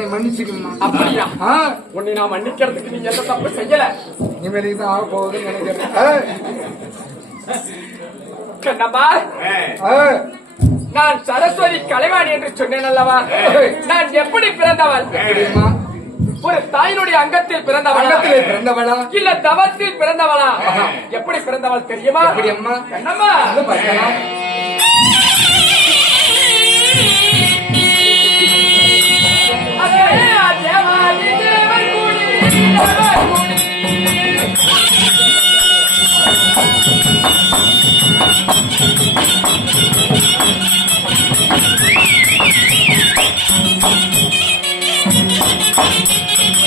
என்னை மன்னிச்சுக்கணுமா? அப்படியா? உன்னை நான் மன்னிக்கிறதுக்கு நீ எந்த தப்பு செய்யல? இனிமேலுக்கு தான் ஆக போகுதுன்னு நினைக்கிறேன். ஆ, நான் சரஸ்வதி கலைவாணி என்று சொன்னேன் அல்லவா? நான் எப்படி பிறந்தவள்? ஒரு தாயினுடைய அங்கத்தில் பிறந்தவளா? அங்கத்திலே பிறந்தவளா? இல்ல தவத்தில் பிறந்தவளா? எப்படி பிறந்தவள் தெரியுமா? எப்படி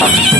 என்ன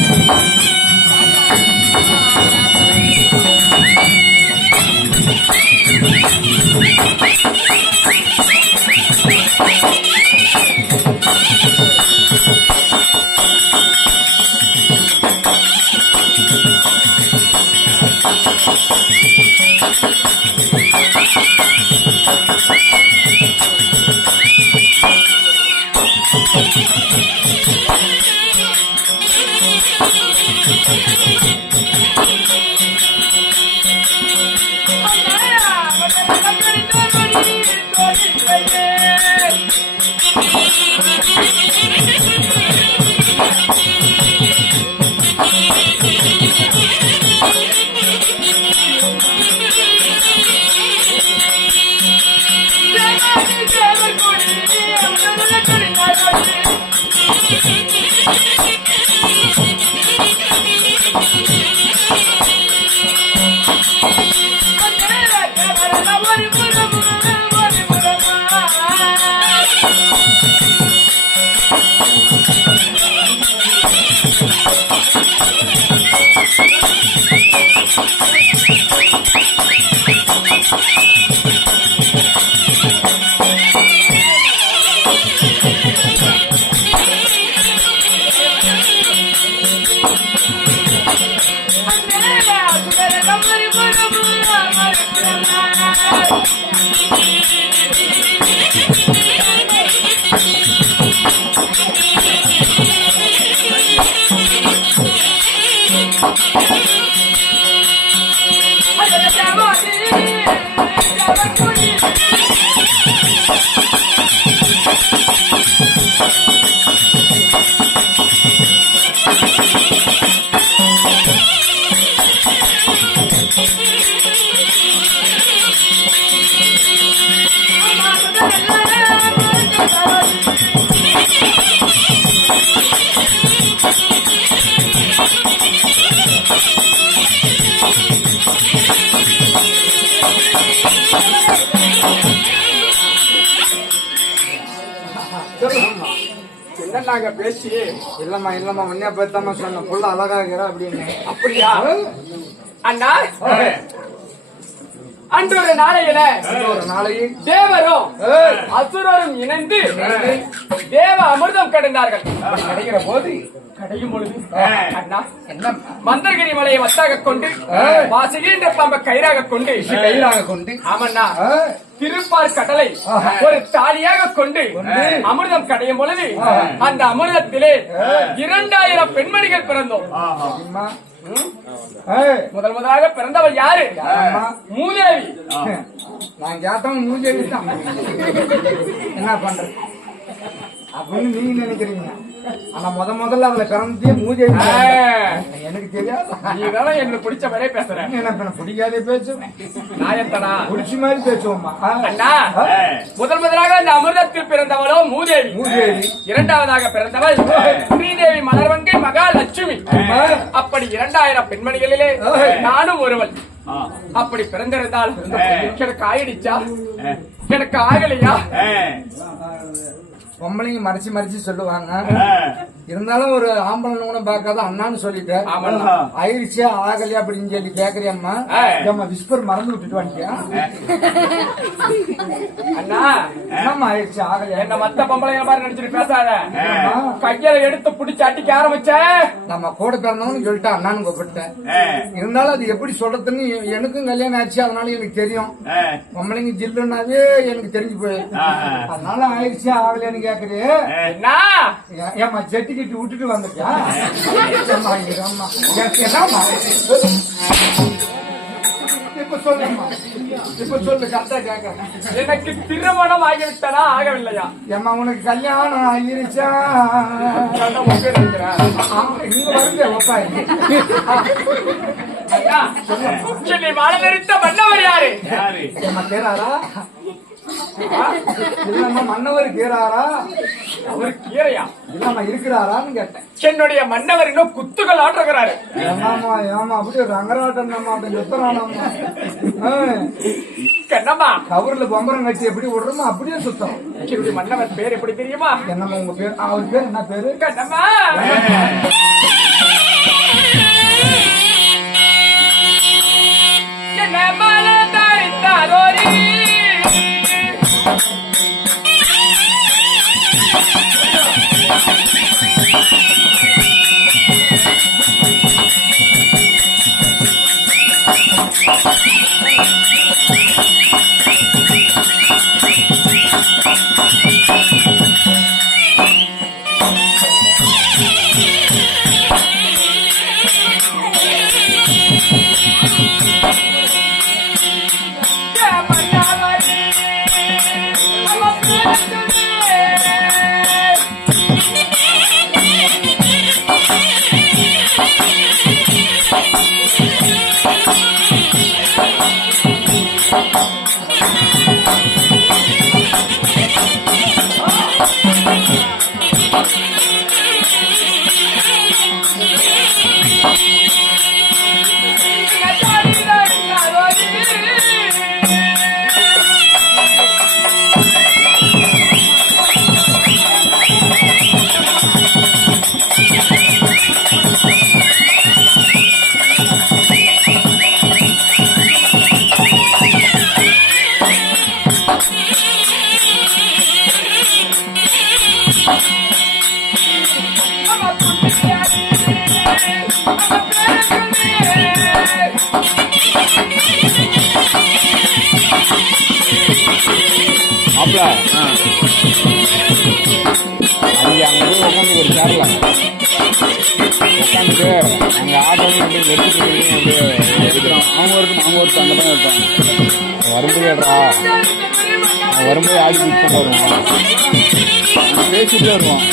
Yeah. நாங்க பேசி? இல்லம்மா இல்லம்மா உன்னைய பத்தாம சொன்ன புள்ள அழகா இருக்கிறா அப்படின்னு. அப்படியா? அண்ணா? அன்று ஒரு நாளையில தேவரும் அசுரரும் இணைந்து தேவ அமிர்தம் கடைந்தார்கள். கிடைக்கிற போது கடையும் பொழுது மந்தர்கிரி மலையை வத்தாக கொண்டு. வாசுகின்ற பாம்ப கயிறாக கொண்டு கையிலாக கொண்டு. ஆமண்ணா. திருப்பார் கடலை. ஒரு தாலியாக கொண்டு. அமிர்தம் கடையும் பொழுது. அந்த அமிர்தத்திலே இரண்டாயிரம் பெண்மணிகள் பிறந்தோம். முதல் முதலாக பிறந்தவள் யாரு. மூதேவி. நான் கேட்டவன் மூஞ்சி தான். என்ன பண்றது? அப்படின்னு நீங்க நினைக்கிறீங்க ஆனா முத முதல்ல அதுல பிறந்தே ஆ. எனக்கு தெரியாது நீதானே எனக்கு பிடிச்ச மாதிரியே பேசுற என்ன பண்ண பிடிக்காதே பேசும் நாயத்தனா புடிச்ச மாதிரி பேசுவோம்மா. முதல் முதலாக அந்த அமிர்தத்தில் பிறந்தவளோ மூதேவி மூதேவி. இரண்டாவதாக பிறந்தவள் ஸ்ரீதேவி மலர்வங்கை மகாலட்சுமி. அப்படி இரண்டாயிரம் பெண்மணிகளிலே. நானும் ஒருவள். அப்படி பிறந்திருந்தால். எனக்கு ஆயிடுச்சா. எனக்கு ஆகலையா. பொம்பளைங்க மறைச்சு மறைச்சு சொல்லுவாங்க. இருந்தாலும் ஒரு ஆம்பளை கூட பார்க்காத அண்ணான்னு சொல்லிட்டேன். ஆமாண்ணா. ஆயிடுச்சு ஆகலையா அப்படின்னு சொல்லி கேக்குறியம்மா. ஏம்மா விஸ்பர் மறந்து விட்டுட்டு வந்துட்டியா? அண்ணா. என்னம்மா ஆயிடுச்சு ஆகலையா? என்ன மத்த பொம்பளைங்க மாதிரி நினைச்சிட்டு பேசாத. கையில எடுத்து புடிச்சு அடிக்க ஆரம்பிச்ச. நம்ம கூட பிறந்தவனு சொல்லிட்டு அண்ணான்னு கூப்பிட்டேன். இருந்தாலும் அது எப்படி சொல்றதுன்னு எனக்கும் கல்யாணம் ஆச்சு அதனால எனக்கு தெரியும். பொம்பளைங்க ஜில்லுனாவே எனக்கு தெரிஞ்சு போயிடும். அதனால ஆயிடுச்சு ஆகலையான்னு கேக்குறியே ஏ. என்ன? ஏ- ஏம்மா ஜெட்டி கிட்டி விட்டுட்டு வந்துட்டியா? என்னம்மா? இப்ப சொல்லு கரெக்டா எனக்கு திருமணம் ஆகிவிட்டதா ஆகவில்லையா? ஏம்மா உனக்கு கல்யாணம் ஆயிருச்சா நான் உன் பேர் வைக்கிறேன். ஆ, இங்க வருது ஒப்பா அண்ணா, என்னை மனதிருத்த மன்னவர் யாரு? இல்லம்மா மன்னவர் கேறாரா? அவர் கீரையா? இல்லம்மா இருக்கிறாரான்னு கேட்டேன். என்னுடைய மன்னவர் இன்னும் குத்துகள் ஆட்டுகிறாரு. ஏமாமா ஏமா அப்படியே ரங்கராட்டம் நம்ம அப்படி சுத்தரானம்மா கண்ணம்மா கவர்ல பம்பரம் கட்டி எப்படி விடுறோமோ அப்படியே சுத்தம். என்னுடைய மன்னவர் பேர் எப்படி தெரியுமா? என்னம்மா உங்க பேர்? அவர் பேர் என்ன பேரு? கண்ணம்மா என்ன மனதாரித்தாரோரி மன்னவரே அவங்க ஒருத்தன் வரும்போது அவன் வரும்போது ஆடி புக் பண்ண வருவான் அவன் வருவான்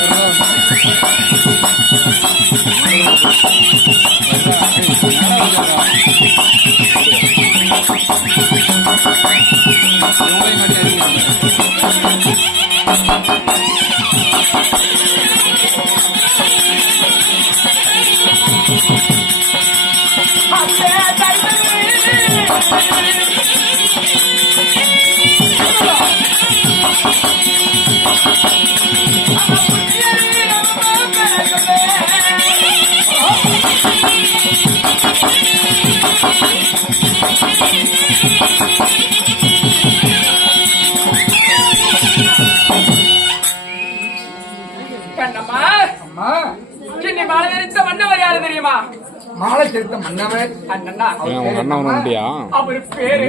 எடு. உங்களை என்னை மனதிருத்த மன்னவர் யாரு தெரியுமா? மாலை செலுத்த மன்னவர். அண்ணன் ஒன்று உண்டியா அவர் பேரு.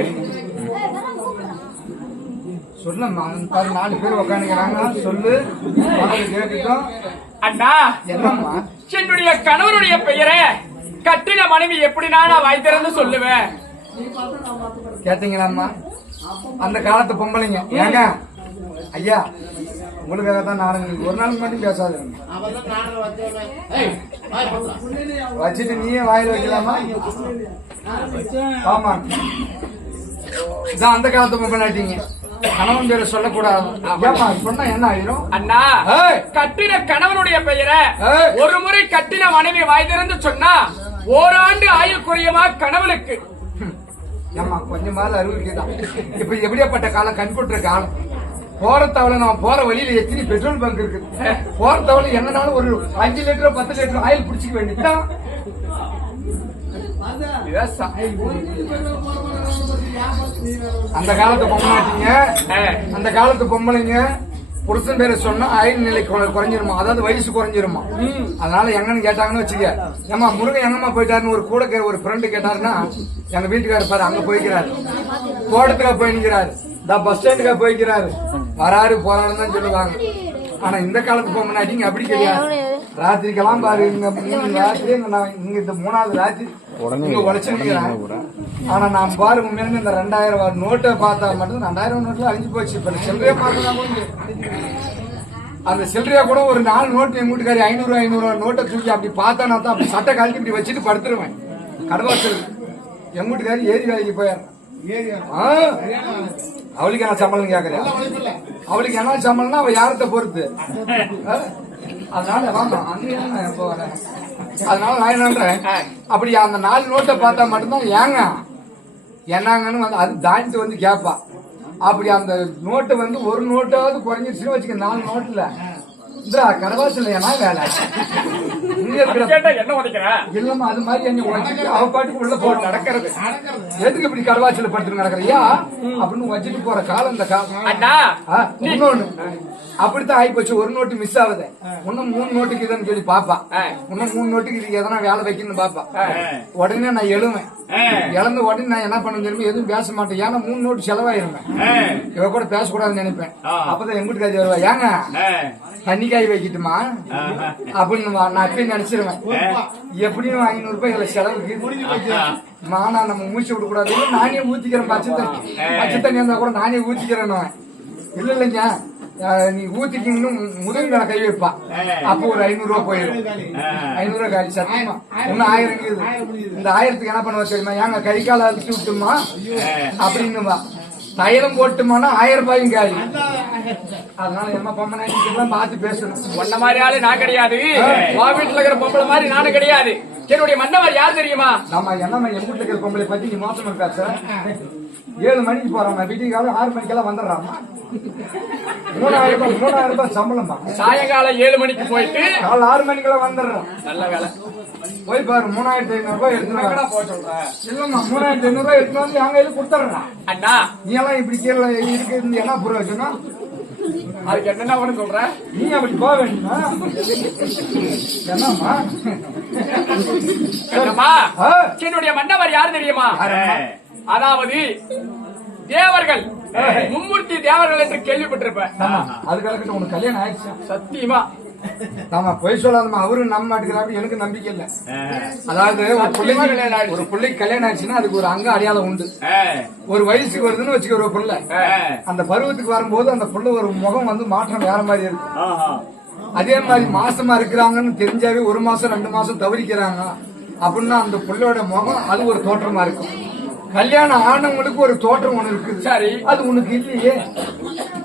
சொல்லம்மா பாரு நாலு பேர் உட்காந்துக்கிறாங்க சொல்லு அண்ணா. என்னம்மா? என்னுடைய கணவருடைய பெயரை கட்டின மனைவி எப்படி நான் வாய் திறந்து சொல்லுவேன்? கேட்டீங்களாம்மா? அந்த காலத்து பொம்பளைங்க. ஏங்க? ஐயா உங்களுக்காக தான் நாடகம். ஒரு நாள் மட்டும் பேசாது. வச்சுட்டு நீயே வாயில வைக்கலாமா? ஆமா. இதான் அந்த காலத்து பொம்பளாட்டிங்க கணவன் பேரை சொல்லக்கூடாது. ஏமா சொன்னா என்ன ஆயிரும்? அண்ணா. கட்டின கணவனுடைய பெயரை. ஒரு முறை கட்டின மனைவி வாய் திறந்து சொன்னா ஓராண்டு ஆயுள் குறையுமா கணவனுக்கு? ஏமா கொஞ்சமாவது அறிவு இருக்குதான் இப்ப எப்படியாப்பட்ட காலம் கண்புற்ற காலம் போற தவளை நம்ம போற வழியில எத்தனை பெட்ரோல் பங்க் இருக்கு? போற தவளை என்னனாலும் ஒரு அஞ்சு லிட்டர் பத்து லிட்டர் ஆயில் பிடிச்சிக்க வேண்டியதுதான் அந்த காலத்து பொம்பளாட்டிங்க அந்த காலத்து பொம்பளைங்க புருஷன் பேரை சொன்னா ஆயுள் நிலை குறைஞ்சிருமா? அதாவது வயசு குறைஞ்சிருமா? அதனால எங்கன்னு கேட்டாங்கன்னு வச்சுக்க. ஏமா முருகன் எங்கம்மா போயிட்டாருன்னு ஒரு கூட ஒரு ஃப்ரெண்டு கேட்டாருன்னா எங்க வீட்டுக்காரர் பாரு அங்க போய்க்கிறாரு. கோடத்துக்கா போய் பஸ் ஸ்டாண்டுக்கா போய்க்கிறாரு. வராரு போறாருன்னு தான் சொல்லுவாங்க. ஆனா இந்த காலத்து பொம்மனாட்டிங்க அப்படி கிடையாது ராத்திரிக்கெல்லாம் பாரு இங்க மூணு ராத்திரி நான் இங்க இந்த மூணாவது ராத்திரி இங்க உழைச்சு நிக்கிறேன் ஆனா நான் பாரு உண்மையிலுமே இந்த ரெண்டாயிரம் ரூபாய் நோட்டை பார்த்தா மட்டும் ரெண்டாயிரம் நோட்டுல அழிஞ்சு போச்சு. இப்ப சில்லறையா பார்த்தா அந்த சில்லறையா கூட ஒரு நாலு நோட்டு என் வீட்டுக்காரி ஐநூறு ஐநூறு நோட்டை தூக்கி அப்படி பார்த்தா தான் அப்படி சட்டை கழட்டி இப்படி வச்சுட்டு படுத்துருவேன். கடவாசல் என் வீட்டுக்காரி ஏரி வேலைக்கு போயிடுறேன். அவளுக்கு என்ன சம்பளம் கேக்குறேன் அவளுக்கு என்ன சம்பளம்னா அவ யாரத்தை பொறுத்து அதனால வாமா அங்கேயே நான் எப்போ வரேன் அதனால நான் என்ன அப்படி அந்த நாலு நோட்டை பார்த்தா மட்டும்தான் ஏங்க? என்னங்கன்னு வந்து அது தாண்டி வந்து கேட்பா அப்படி அந்த நோட்டு வந்து ஒரு நோட்டாவது குறைஞ்சிருச்சுன்னு வச்சுக்க நாலு நோட்டுல. இந்த கடவாசல் ஏன்னா வேலை? இங்க இருக்கிற கேட்டா என்ன உதைக்கிற? இல்லம்மா அது மாதிரி என்ன வச்சுட்டு அவ பாட்டுக்கு உள்ள போட்டு நடக்கிறது. எதுக்கு இப்படி கடவாச்சல படுத்து நடக்கிறியா? அப்படின்னு வச்சுட்டு போற காலம் இந்த காலம். இன்னொன்னு. அப்படித்தான் ஆயிப்போச்சு. ஒரு நோட்டு மிஸ் ஆகுது. இன்னும் மூணு நோட்டுக்கு இதுன்னு சொல்லி பாப்பா. இன்னும் மூணு நோட்டுக்கு இது எதனா வேலை வைக்கணும்னு பாப்பா. உடனே நான் எழுவேன். இழந்த உடனே நான் என்ன பண்ண தெரியுமா எதுவும் பேச மாட்டேன். ஏன்னா மூணு நோட்டு செலவாயிருவேன் இவ கூட பேசக்கூடாதுன்னு நினைப்பேன். அப்பதான் எங்க வீட்டுக்காரி வருவா ஏங்க? தண்ணி காய் வைக்கட்டுமா? அப்படின்னு நான் அப்பயும் நினைச்சிருவேன். எப்படியும் ஐநூறு ரூபாய் இதுல செலவுக்கு மானா நம்ம மூச்சு விட கூடாது நானே ஊத்திக்கிறேன் பச்சை தண்ணி. பச்சை தண்ணி இருந்தா கூட நானே ஊத்திக்கிறேன் இல்ல இல்லைங்க நீ ஊத்திக்கிங்கன்னு முதல் கை வைப்பா. அப்போ ஒரு ஐநூறு ரூபாய் போயிடும். ஐநூறு ரூபாய் காலி. சத்தியமா இன்னும் ஆயிரம் இந்த ஆயிரத்துக்கு என்ன பண்ணுவா தெரியுமா? ஏங்க கை கால அழுத்தி விட்டுமா? அப்படின்னு தைலம் போட்டுமானா ஆயிரம் ரூபாயும் காலி அதனால என்ன பொம்மனை எல்லாம் பார்த்து பேசணும். உன்ன மாதிரி ஆளு நான் கிடையாது. வா வீட்டுல இருக்கிற பொம்பளை மாதிரி நானும் கிடையாது. என்னுடைய மன்னவர் யார் தெரியுமா? நம்ம என்னம்மா என் வீட்டுல இருக்கிற பொம்பளை பத்தி நீ மோசமா பேசுற? ஏழு மணிக்கு போறான் வீட்டுக்கு காலம் ஆறு மணிக்கெல்லாம் வந்துடுறாமா மூணாயிரம் ரூபாய் மூணாயிரம் ரூபாய் சம்பளமா சாயங்காலம் ஏழு மணிக்கு போயிட்டு ஆறு மணிக்கெல்லாம் வந்துடுறான். நல்ல வேலை. போய் பாரு மூணாயிரத்தி ஐநூறு ரூபாய் வா. போக சொல்ற. இல்லம்மா மூணாயிரத்தி ஐநூறு ரூபாய் எடுத்துட்டு வந்து என் கையில கொடுத்துட்றான். அண்ணா. நீ எல்லாம் இப்படி கீழே இருக்கு என்ன பிரயோஜனம் அதுக்கு என்னென்ன பண்ண சொல்ற? நீ அப்படி போக வேண்டுமா? என்னம்மா? என்னம்மா? என்னுடைய மன்னவர் யார் தெரியுமா? அதாவது தேவர்கள் மும்மூர்த்தி தேவர்கள் என்று கேள்விப்பட்டிருப்ப ஆமா அதுக்காக உனக்கு கல்யாணம் ஆயிடுச்சா? சத்தியமா. ஆமா பொய் சொல்லாதம்மா அவரு நம்ப மாட்டேங்கிறாரு எனக்கு நம்பிக்கை இல்ல. அதாவது ஒரு பிள்ளைக்கு ஒரு பிள்ளைக்கு கல்யாணம் ஆயிடுச்சுன்னா அதுக்கு ஒரு அங்க அடையாளம் உண்டு. ஒரு வயசுக்கு வருதுன்னு வச்சுக்க ஒரு பிள்ளை. அந்த பருவத்துக்கு வரும்போது அந்த பிள்ளை ஒரு முகம் வந்து மாற்றம் வேற மாதிரி இருக்கும் அதே மாதிரி மாசமா இருக்கிறாங்கன்னு தெரிஞ்சாவே ஒரு மாசம் ரெண்டு மாசம் தவறிக்கிறாங்க. அப்படின்னா அந்த பிள்ளையோட முகம் அது ஒரு தோற்றமா இருக்கும். கல்யாணம் ஆனவங்களுக்கு ஒரு தோற்றம் ஒண்ணு இருக்குது. சரி. அது உனக்கு இல்லையே.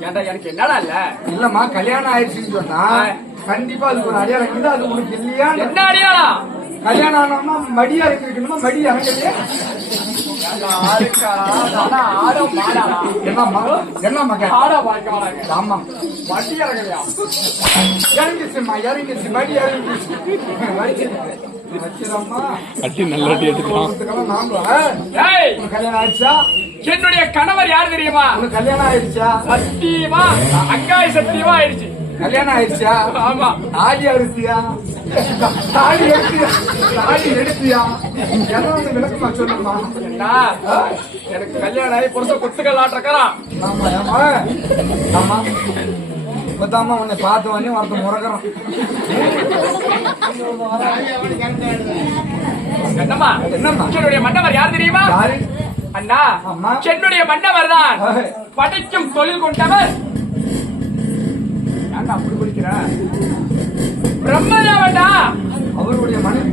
ஏன்டா எனக்கு என்னடா இல்ல? இல்லம்மா கல்யாணம் ஆயிடுச்சுன்னு சொன்னா கண்டிப்பா அதுக்கு ஒரு அடையாளம். இருக்குது அது உனக்கு இல்லையா என்ன அடையாளம்? கல்யாணம் ஆனோம்னா மடியா இருக்கணுமா மடி இறங்கலையே? ஆளுக்கா, ஆனா ஆடம் மாடாடா. என்னம்மா என்னம்மா கே- ஆடம் பார்க்கறாங்க. ஆமா வண்டி இறங்கலையா? இறங்கிச்சுமா இறங்கிச்சு மடி இறங்கிச்சு என்னுடைய கணவர் யார் தெரியுமா? கல்யாணம் ஆயிடுச்சா? சத்தியமா அங்காய் சத்தியமா ஆயிடுச்சு. கல்யாணம் ஆயிடுச்சா? ஆமா. தாலி அறுத்தியா? தாலி எடுத்தியா தாலி எடுத்தியா எதாவது விளக்கமா சொல்லுமா என்ன எனக்கு கல்யாணம் ஆகி புருஷ குத்துக்கள் ஆட்டிருக்கிறான் ஆமா ஆமா ஆமா இப்பதாம்மா உன்னை பார்த்த உடனே ஒருத்தன் முறக்கிறோம் என்னம்மா என்னம்மா? மன்னவர் யார் தெரியுமா யாரு அண்ணா அம்மா. மன்னவர் தான் படைக்கும் தொழில் கொண்டவர் பிரம்மதேவன்டா அவருடைய மனைவி.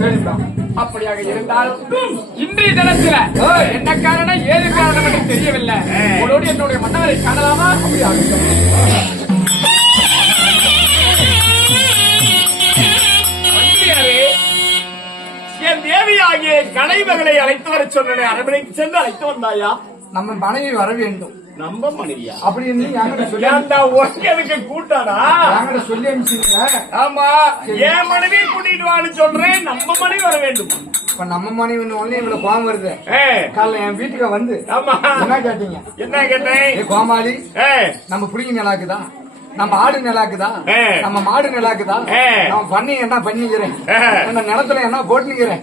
சரிப்பா. அப்படியாக இருந்தாலும் இன்றைய தினத்துல. என்ன காரணம் ஏது காரணம் என்று தெரியவில்லை. உங்களோடு என்னுடைய மன்னவரை காணலாமா? மந்திரியாரே, என் தேவியாகிய கலைமகளை அழைத்து வர சொன்னேன் அரண்மனைக்கு சென்று அழைத்து வந்தாயா? நம்ம மனைவி வர வேண்டும். நம்ப மனைவியா? அப்படின்னு என்கிட்ட சொல்லி எனக்கு கூட்டானா என்கிட்ட சொல்லி அனுப்பிச்சீங்க ஆமா என் மனைவி கூட்டிட்டு வான்னு சொல்றேன் நம்ம மனைவி வர வேண்டும். இப்ப நம்ம மனைவி ஒண்ணு இவ்வளவு கோவம் வருது. காலைல என் வீட்டுக்கு வந்து ஆமா. என்ன கேட்டீங்க? என்ன கேட்டேன்? கோமாளி நம்ம புடிங்க நிலாக்குதா நம்ம ஆடு நிலாக்குதா. நம்ம மாடு நிலாக்குதா. நம்ம பண்ணி என்ன பண்ணிக்கிறேன். நம்ம நிலத்துல என்ன போட்டுக்கிறேன்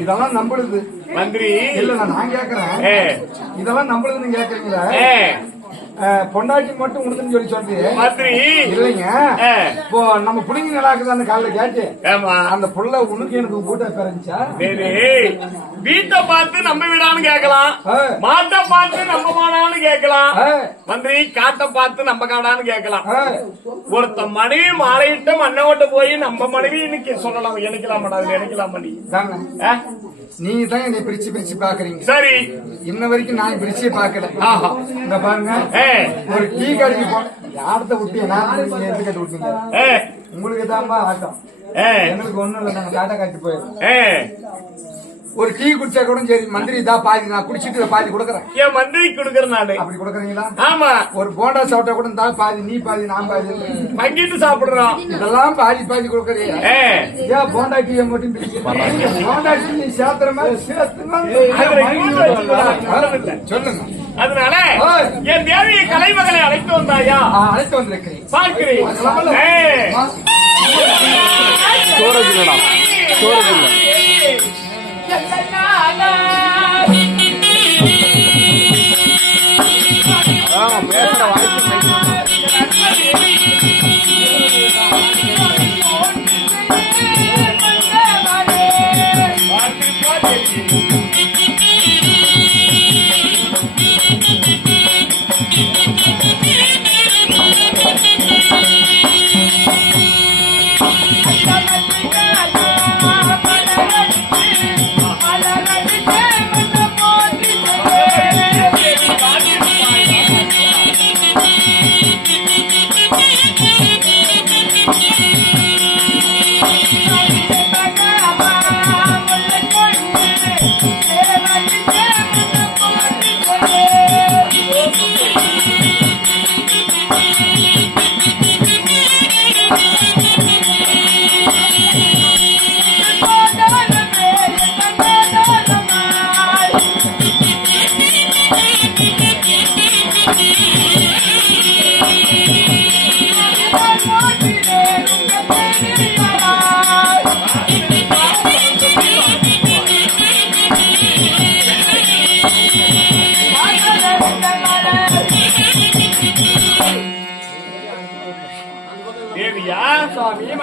இதெல்லாம் நம்பளுது. மந்திரி. இல்ல நான் கேக்குறேன். இதெல்லாம் நம்பளுதுன்னு கேக்குறீங்களா? பொண்டாட்டி மட்டும் உடுதுன்னு சொல்லி மந்திரி இல்லைங்க. இப்போ நம்ம புடிங்க நிலாக்குதான்னு காலைல கேட்டு? அந்த புள்ள உனக்கு எனக்கு கூட்ட பிறந்துச்சா? வீட்டை பார்த்து நம்ம வீடான்னு கேட்கலாம். மாட்டை பார்த்து நம்ம மாடான்னு கேட்கலாம். மந்திரி காட்டை பார்த்து நம்ம காடான்னு கேட்கலாம். ஒருத்த மனைவி மாலையிட்டு மண்ணவட்ட போய் நம்ம மனைவி இன்னைக்கு சொல்லலாம். எனக்கலாம் மாட்டாது எனக்கலாம் பண்ணி? நீங்க தான் என்னை பிரிச்சு பிரிச்சு பாக்குறீங்க சரி. இன்ன வரைக்கும் நான் பிரிச்சே பாக்கல ஆஹா. இந்த பாருங்க. ஒரு டீ கடைக்கு போ யார்கிட்ட விட்டீங்கன்னா எந்த கட்டு விட்டீங்க உங்களுக்கு தான்பா ஆட்டம். எங்களுக்கு ஒண்ணும் இல்ல நாங்க டாட்டா காட்டி போயிடுறோம். ஏ. ஒரு டீ குடிச்சா கூட சரி மந்திரி தான் பாதி நான் குடிச்சிட்டு பாதி கொடுக்குறேன். என் மந்திரி கொடுக்கறேன் நானு? அப்படி கொடுக்குறீங்களா? ஆமா. ஒரு போண்டா சாப்பிட்டா கூட இந்த பாதி நீ பாதி நான் பாதி. பங்கிட்டு சாப்பிடுறோம். இதெல்லாம் பாதி பாதி கொடுக்குறீங்க. ஏ, ஏன் போண்டா டீயை மட்டும்? போண்டா டீ நீ சேர்த்துற மாதிரி சேர்த்துனா. சொல்லுங்க. அதனால. என் தேவியை கலைமகளை அழைத்து வந்தாயா? அழைத்து வந்திருக்கிறேன். பார்க்கிறேன். இல்லடா. ஸ்டோரேஜ் இல்ல. அதான் பேசுற வாய்ப்பு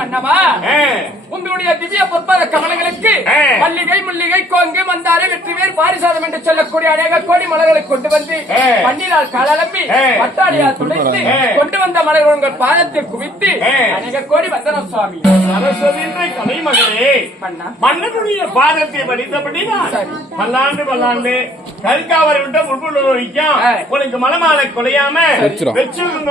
மன்னவா உங்களுடைய திவ்ய பொற்பத கமலங்களுக்கு ஆ. மல்லிகை முல்லிகை கோங்கு மந்தாரை வெற்றிவேர் பாரிசாதம் என்று சொல்லக்கூடிய அநேக கோடி மலர்களை கொண்டு வந்து. பன்னீரால் காலம்பி ஆ. பட்டாடியால் துடைத்து. கொண்டு வந்த மலர்கள் உங்கள் பாதத்தில் குவித்து. அநேக கோடி வந்தனம் சுவாமி கலைமகளே மன்னா மன்னனுடைய பாதத்தை படித்தபடி. பல்லாண்டு பல்லாண்டு கல்காவரை விட்ட முன்பு. உனக்கு மலமாலை கொலையாம